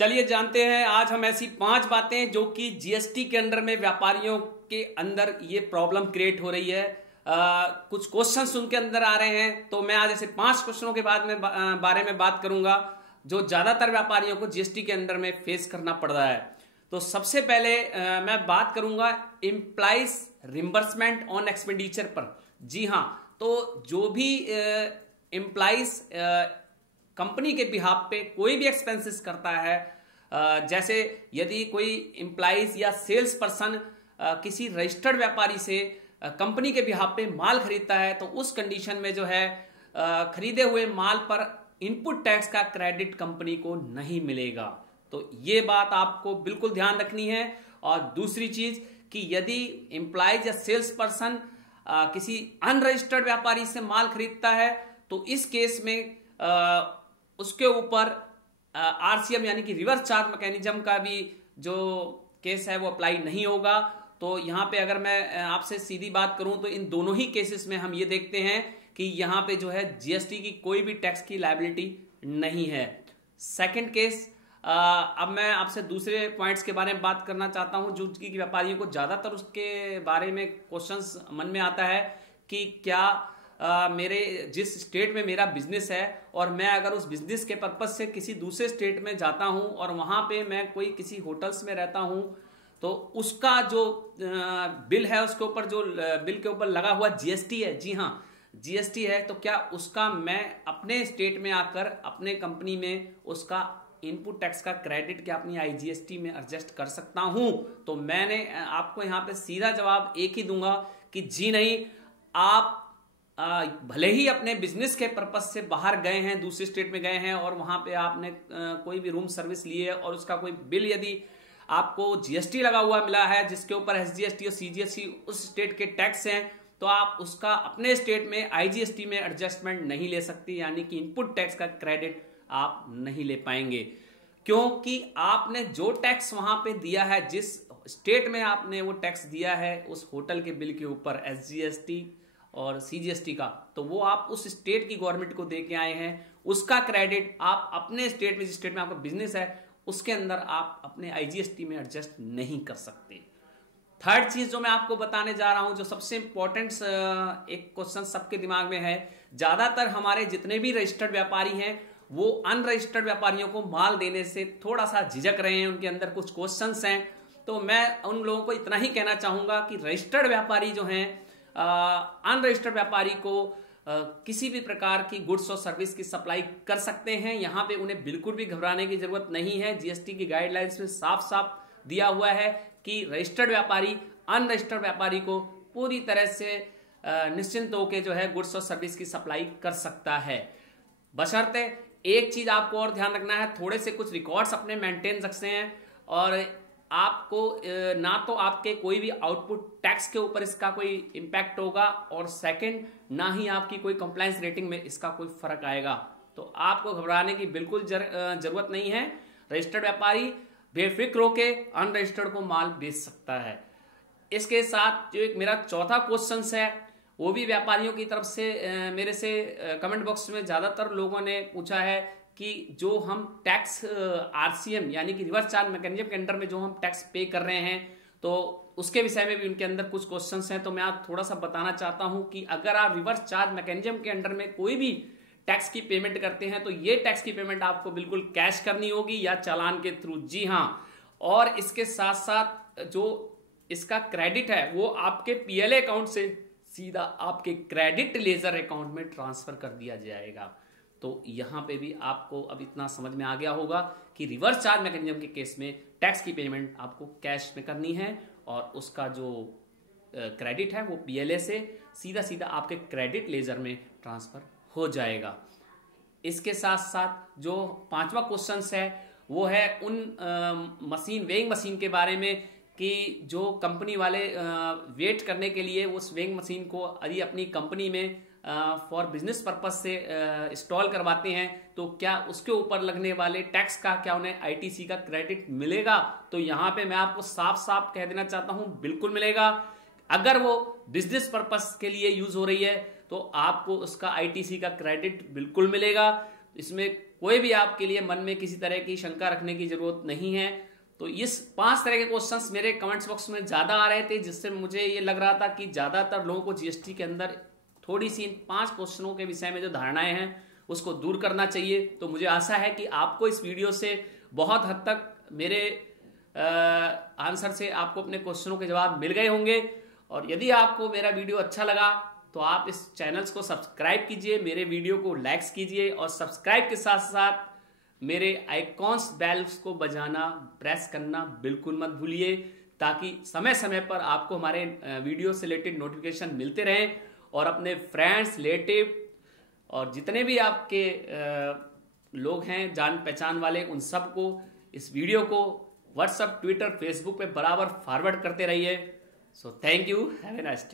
चलिए जानते हैं आज हम ऐसी 5 बातें जो कि जीएसटी के अंडर में व्यापारियों के अंदर ये प्रॉब्लम क्रिएट हो रही है। कुछ क्वेश्चंस उनके अंदर आ रहे हैं, तो मैं आज ऐसे 5 क्वेश्चनों के बारे में बात करूंगा जो ज्यादातर व्यापारियों को जीएसटी के अंदर में फेस करना पड़ रहा है। तो सबसे पहले मैं बात करूंगा एम्प्लॉइज रिम्बर्समेंट ऑन एक्सपेंडिचर पर। जी हाँ, तो जो भी एम्प्लॉइज कंपनी के बिहाफ पे कोई भी एक्सपेंसेस करता है, जैसे यदि कोई एम्प्लॉइज या सेल्स पर्सन किसी रजिस्टर्ड व्यापारी से कंपनी के बिहाफ पे माल खरीदता है, तो उस कंडीशन में जो है खरीदे हुए माल पर इनपुट टैक्स का क्रेडिट कंपनी को नहीं मिलेगा। तो ये बात आपको बिल्कुल ध्यान रखनी है। और दूसरी चीज कि यदि एम्प्लॉइज या सेल्स पर्सन किसी अनरजिस्टर्ड व्यापारी से माल खरीदता है, तो इस केस में उसके ऊपर आरसीएम यानी कि रिवर्स चार्ज मैकेनिज्म का भी जो केस है वो अप्लाई नहीं होगा। तो यहां पे अगर मैं आपसे सीधी बात करूं तो इन दोनों ही केसेस में हम ये देखते हैं कि यहां पे जो है जीएसटी की कोई भी टैक्स की लायबिलिटी नहीं है। सेकंड केस, अब मैं आपसे दूसरे पॉइंट्स के बारे में बात करना चाहता हूं जो कि व्यापारियों को ज्यादातर उसके बारे में क्वेश्चंस मन में आता है कि क्या मेरे जिस स्टेट में मेरा बिजनेस है और मैं अगर उस बिजनेस के पर्पज से किसी दूसरे स्टेट में जाता हूं और वहां पे मैं कोई किसी होटल्स में रहता हूं, तो उसका जो बिल है उसके ऊपर जो बिल के ऊपर लगा हुआ जीएसटी है, जी हाँ जीएसटी है, तो क्या उसका मैं अपने स्टेट में आकर अपने कंपनी में उसका इनपुट टैक्स का क्रेडिट क्या अपनी आईजीएसटी में एडजस्ट कर सकता हूं? तो मैंने आपको यहां पे सीधा जवाब एक ही दूंगा कि जी नहीं। आप भले ही अपने बिजनेस के पर्पज से बाहर गए हैं, दूसरे स्टेट में गए हैं और वहां पे आपने कोई भी रूम सर्विस ली है और उसका कोई बिल यदि आपको जीएसटी लगा हुआ मिला है जिसके ऊपर एसजीएसटी और सीजीएसटी उस स्टेट के टैक्स हैं, तो आप उसका अपने स्टेट में आईजीएसटी में एडजस्टमेंट नहीं ले सकती, यानी कि इनपुट टैक्स का क्रेडिट आप नहीं ले पाएंगे, क्योंकि आपने जो टैक्स वहां पे दिया है, जिस स्टेट में आपने वो टैक्स दिया है उस होटल के बिल के ऊपर एसजीएसटी और सीजीएसटी का, तो वो आप उस स्टेट की गवर्नमेंट को दे के आए हैं। उसका क्रेडिट आप अपने स्टेट में, जिस स्टेट में आपका बिजनेस है उसके अंदर आप अपने आईजीएसटी में एडजस्ट नहीं कर सकते। थर्ड चीज जो मैं आपको बताने जा रहा हूं, जो सबसे इंपॉर्टेंट एक क्वेश्चन सबके दिमाग में है, ज्यादातर हमारे जितने भी रजिस्टर्ड व्यापारी हैं वो अनरजिस्टर्ड व्यापारियों को माल देने से थोड़ा सा झिझक रहे हैं, उनके अंदर कुछ क्वेश्चंस हैं। तो मैं उन लोगों को इतना ही कहना चाहूंगा कि रजिस्टर्ड व्यापारी जो हैं अनरजिस्टर्ड व्यापारी को किसी भी प्रकार की गुड्स और सर्विस की सप्लाई कर सकते हैं। यहां पे उन्हें बिल्कुल भी घबराने की जरूरत नहीं है। जीएसटी की गाइडलाइंस में साफ साफ दिया हुआ है कि रजिस्टर्ड व्यापारी अनरजिस्टर्ड व्यापारी को पूरी तरह से निश्चिंत होकर जो है गुड्स और सर्विस की सप्लाई कर सकता है। बशर्ते एक चीज आपको और ध्यान रखना है, थोड़े से कुछ रिकॉर्ड्स अपने मेंटेन रखते हैं और आपको ना तो आपके कोई भी आउटपुट टैक्स के ऊपर इसका कोई इंपैक्ट होगा और सेकंड ना ही आपकी कोई कंप्लायंस रेटिंग में इसका कोई फर्क आएगा। तो आपको घबराने की बिल्कुल जरूरत नहीं है। रजिस्टर्ड व्यापारी बेफिक्र होके अनरजिस्टर्ड को माल बेच सकता है। इसके साथ जो एक मेरा चौथा क्वेश्चन है वो भी व्यापारियों की तरफ से मेरे से कमेंट बॉक्स में ज्यादातर लोगों ने पूछा है कि जो हम टैक्स आरसीएम यानी कि रिवर्स चार्ज मैकेनिज्म के अंडर में जो हम टैक्स पे कर रहे हैं, तो उसके विषय में भी उनके अंदर कुछ क्वेश्चंस हैं। तो मैं आप थोड़ा सा बताना चाहता हूं कि अगर आप रिवर्स चार्ज मैकेनिज्म के अंडर में कोई भी टैक्स की पेमेंट करते हैं तो ये टैक्स की पेमेंट आपको बिल्कुल कैश करनी होगी या चालान के थ्रू। जी हाँ, और इसके साथ साथ जो इसका क्रेडिट है वो आपके पीएलए अकाउंट से सीधा आपके क्रेडिट लेजर अकाउंट में ट्रांसफर कर दिया जाएगा। तो यहां पे भी आपको अब इतना समझ में आ गया होगा कि रिवर्स चार्ज मैकेनिज्म के केस में टैक्स की पेमेंट आपको कैश में करनी है और उसका जो क्रेडिट है वो पीएलए से सीधा सीधा आपके क्रेडिट लेजर में ट्रांसफर हो जाएगा। इसके साथ साथ जो पांचवा क्वेश्चन है वो है उन वेइंग मशीन के बारे में कि जो कंपनी वाले वेट करने के लिए उस वेइंग मशीन को यदि अपनी कंपनी में फॉर बिजनेस पर्पज से इंस्टॉल करवाते हैं, तो क्या उसके ऊपर लगने वाले टैक्स का क्या उन्हें आईटीसी का क्रेडिट मिलेगा? तो यहां पे मैं आपको साफ साफ कह देना चाहता हूं, बिल्कुल मिलेगा। अगर वो बिजनेस पर्पज के लिए यूज हो रही है तो आपको उसका आईटीसी का क्रेडिट बिल्कुल मिलेगा। इसमें कोई भी आपके लिए मन में किसी तरह की शंका रखने की जरूरत नहीं है। तो इस 5 तरह के क्वेश्चंस मेरे कमेंट्स बॉक्स में ज्यादा आ रहे थे, जिससे मुझे ये लग रहा था कि ज्यादातर लोगों को जीएसटी के अंदर थोड़ी सी इन 5 क्वेश्चनों के विषय में जो धारणाएं हैं उसको दूर करना चाहिए। तो मुझे आशा है कि आपको इस वीडियो से बहुत हद तक मेरे आंसर से आपको अपने क्वेश्चनों के जवाब मिल गए होंगे। और यदि आपको मेरा वीडियो अच्छा लगा तो आप इस चैनल्स को सब्सक्राइब कीजिए, मेरे वीडियो को लाइक्स कीजिए और सब्सक्राइब के साथ साथ मेरे आइकॉन्स बेल्स को बजाना प्रेस करना बिल्कुल मत भूलिए, ताकि समय समय पर आपको हमारे वीडियो से रिलेटेड नोटिफिकेशन मिलते रहें और अपने फ्रेंड्स, रिलेटिव और जितने भी आपके लोग हैं जान पहचान वाले, उन सबको इस वीडियो को व्हाट्सएप, ट्विटर, फेसबुक पे बराबर फॉरवर्ड करते रहिए। So thank you, have a nice day.